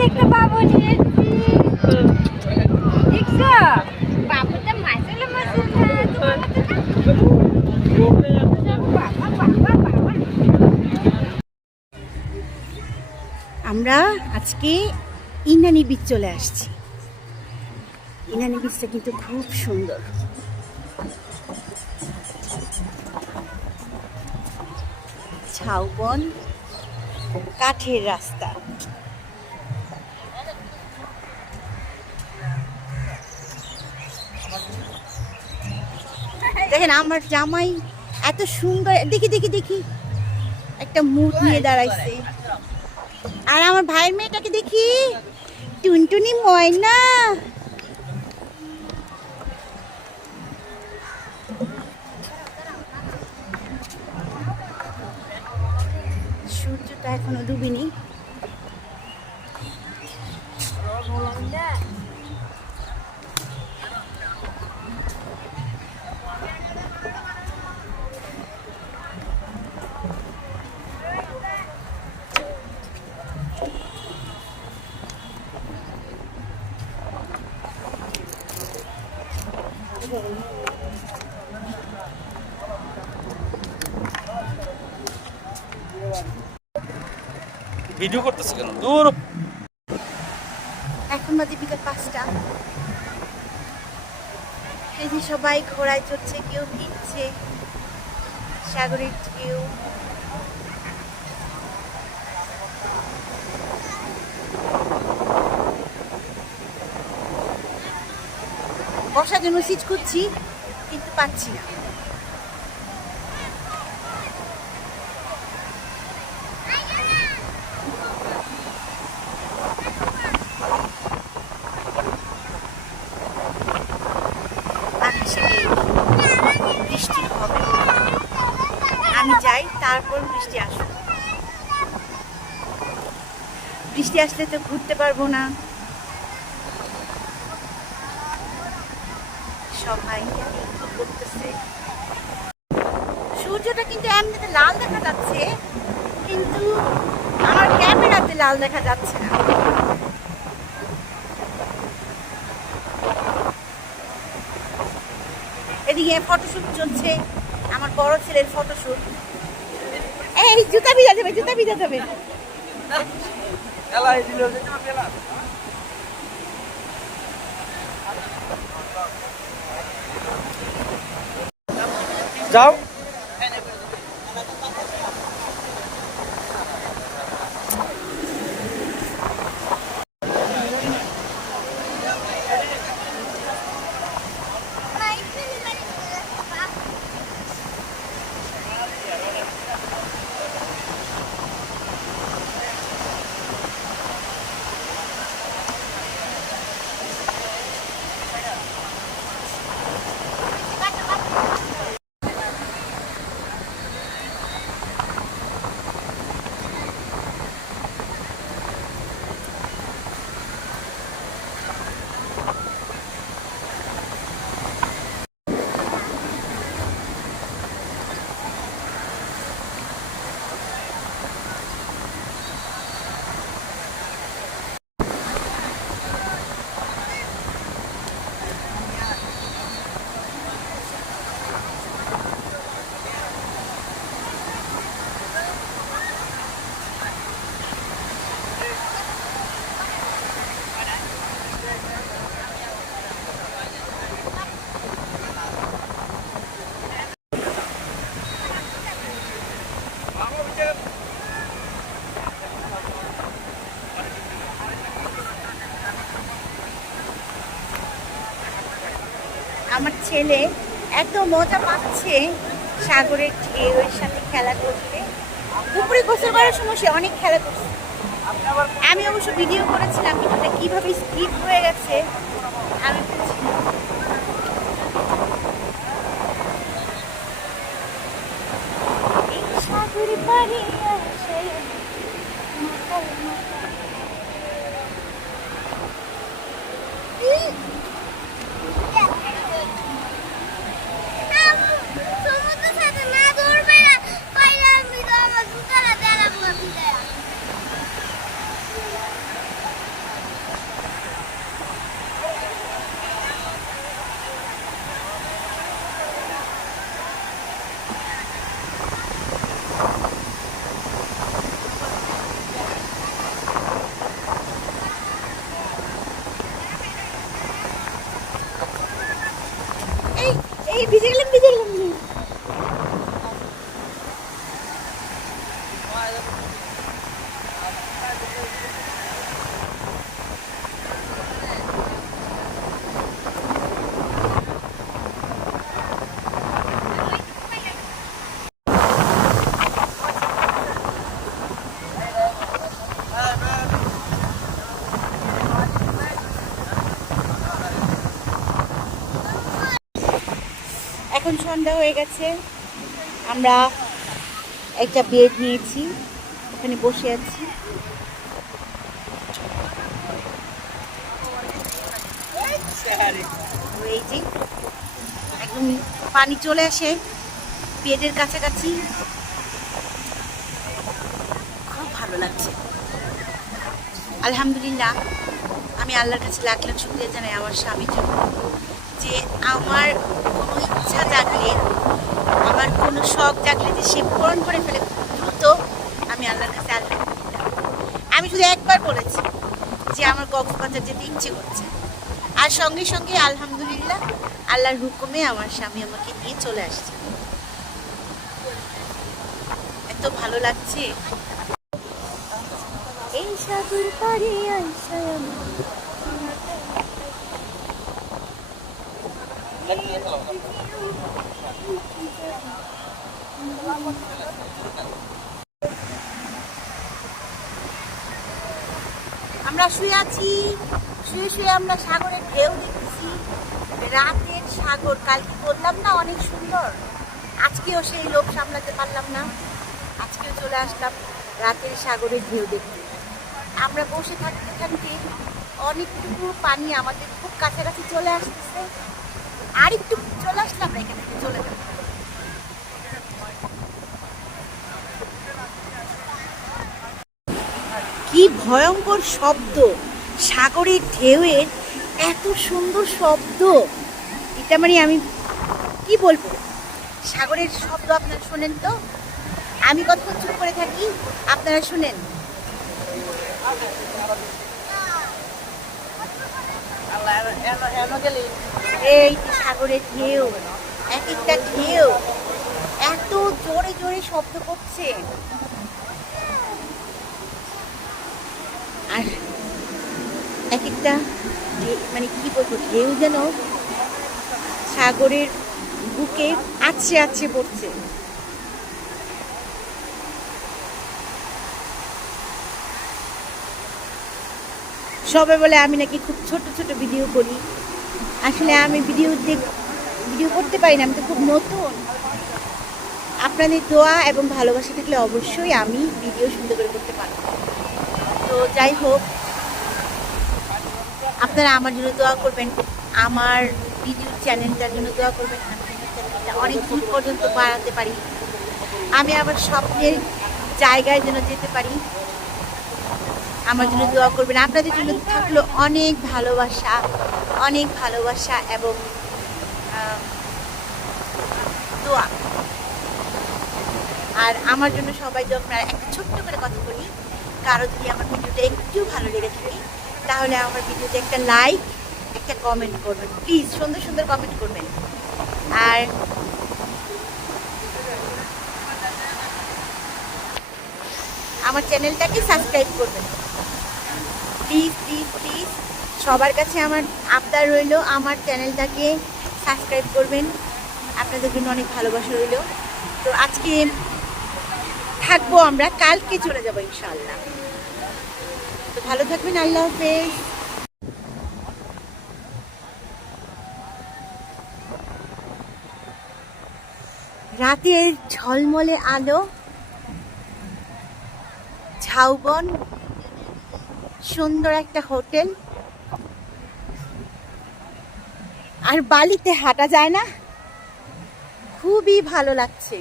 দেখতে পাবো নিয়ে দেখছো বাবুটা মাছলে আমরা আজকে ইনানি বিচ চলে আসছি। ইনানি বিচটা কিন্তু খুব সুন্দর। ঝাউবন, কাঠের রাস্তা। দেখেন আমার জামাই এত সুন্দর, দেখি দেখি দেখি একটা মুখ নিয়ে দাঁড়াইছে। আর আমার ভাইয়ের মেয়েটাকে দেখি, টুনটুনি ময়না। সূর্যটা এখনো ডুবেনি। ভিডিও করতেছে কেন? দূর। এখন বাজে বিকাল 5টা। এই যে সবাই ঘোড়ায় চড়ছে, কেউ ভিজছে, সাগরের ঢেউ। বসার জন্য সিট খুঁজছি কিন্তু পাচ্ছি না। বৃষ্টি হবে, আমি যাই, তারপর বৃষ্টি আসবে। বৃষ্টি আসলে তো ঘুরতে পারবো না। সবাই করতেছে। সূর্যটা কিন্তু এমনিতে লাল দেখা যাচ্ছে, কিন্তু আমার ক্যামেরাতে লাল দেখা যাচ্ছে না। এদিকে ফটোশুট চলছে, আমার বড় ছেলের ফটোশুট। এই জুতা ভিজা যাবে, জুতা ভিজা যাবে। যাও। আমার ছেলে এত মজা পাচ্ছে সাগরের ঢেউয়ের সাথে খেলা করতে। দুপুরে গোসল করার সময় সে অনেক খেলা করছে। আমি অবশ্য ভিডিও করেছিলাম, ভিডিওটা কিভাবে স্কিপ হয়ে গেছে আমি বুঝছি না। এই সাগরে পানি আসে মাথায় মাথায়। ভিজে গেলাম ভিজে গেলাম। এখন সন্ধ্যা হয়ে গেছে, আমরা একটা বেড নিয়েছি, এখানে বসে আছি। এই যে একদম পানি চলে আসে বেডের কাছাকাছি, খুব ভালো লাগছে। আলহামদুলিল্লাহ, আমি আল্লাহর কাছে লাখ লাখ শুকরিয়া জানাই আমার স্বামীর জন্য, যে আমার কোনো ইচ্ছা জাগলে, আমার কোনো শখ জাগলে যে সে পূরণ করে ফেলে দ্রুত। আমি আল্লাহর কাছে আলহামদুলিল্লাহ। আমি শুধু একবার বলেছি যে আমার কক্সবাজার যেতে ইচ্ছে করছে, আর সঙ্গে সঙ্গে আলহামদুলিল্লাহ আল্লাহর হুকুমে আমার স্বামী আমাকে নিয়ে চলে আসছে। এত ভালো লাগছে। এই সাগর পাড়ে আইসা আমরা শুয়ে আছি, শুয়ে শুয়ে আমরা সাগরের ঢেউ দেখতেছি। রাতের সাগর, কালকে বললাম না অনেক সুন্দর, আজকেও সেই লোভ সামলাতে পারলাম না, আজকেও চলে আসলাম রাতের সাগরের ঢেউ দেখতে। আমরা বসে থাকতে থাকতে অনেকটুকু পানি আমাদের খুব কাছাকাছি চলে আসতেছে, আর একটু চলে আসলাম না, এখান থেকে চলে যাব। কি ভয়ঙ্কর শব্দ, সাগরের ঢেউয়ের এত সুন্দর শব্দ, এটা মানে আমি কি বলবো। সাগরের শব্দ আপনারা শোনেন তো, আমি কতক্ষণ চুপ করে থাকি, আপনারা শুনেন। এই সাগরের ঢেউ, এক একটা ঢেউ এত জোরে জোরে শব্দ করছে, আর এক একটা মানে কি বলবো, ঢেউ যেন সাগরের বুকে আছড়ে আছড়ে পড়ছে। সবাই বলে আমি নাকি খুব ছোট ছোট ভিডিও করি, আসলে আমি ভিডিও করতে পারি না, আমি তো খুব নতুন। আপনাদের দোয়া এবং ভালোবাসা থাকলে অবশ্যই আমি ভিডিও সুন্দর করে করতে পারবো। তো যাই হোক, আপনারা আমার জন্য দোয়া করবেন, আমার ভিডিও চ্যানেলটার জন্য দোয়া করবেন, আমি চ্যানেলটা অনেক দূর পর্যন্ত বাড়াতে পারি, আমি আবার স্বপ্নের জায়গায় যেন যেতে পারি। আমার জন্য দোয়া করবেন। আপনাদের জন্য থাকলো অনেক ভালোবাসা এবং দোয়া। আর আমার জন্য সবাই তো আপনারা একটা ছোট্ট করে কথা বলি, কারো যদি আমার ভিডিওটা একটু ভালো লেগে থাকে তাহলে আমার ভিডিওতে একটা লাইক, একটা কমেন্ট করবেন প্লিজ, সুন্দর সুন্দর কমেন্ট করবেন। আর আমার চ্যানেলটাকে সাবস্ক্রাইব করবেন প্লিজ প্লিজ প্লিজ। সবার কাছে আমার আবদার রইল, আমার চ্যানেলটাকে সাবস্ক্রাইব করবেন। আপনাদের জন্য অনেক ভালোবাসা রইল। তো আজকে থাকবো, আমরা কালকে চলে যাবো ইনশাআল্লাহ। তো ভালো থাকবেন, আল্লাহ হাফেজ। রাতের ঝলমলে আলো, ঝাউবন, সুন্দর একটা হোটেল, আর বালিতে হাঁটা যায় না, খুবই ভালো লাগছে।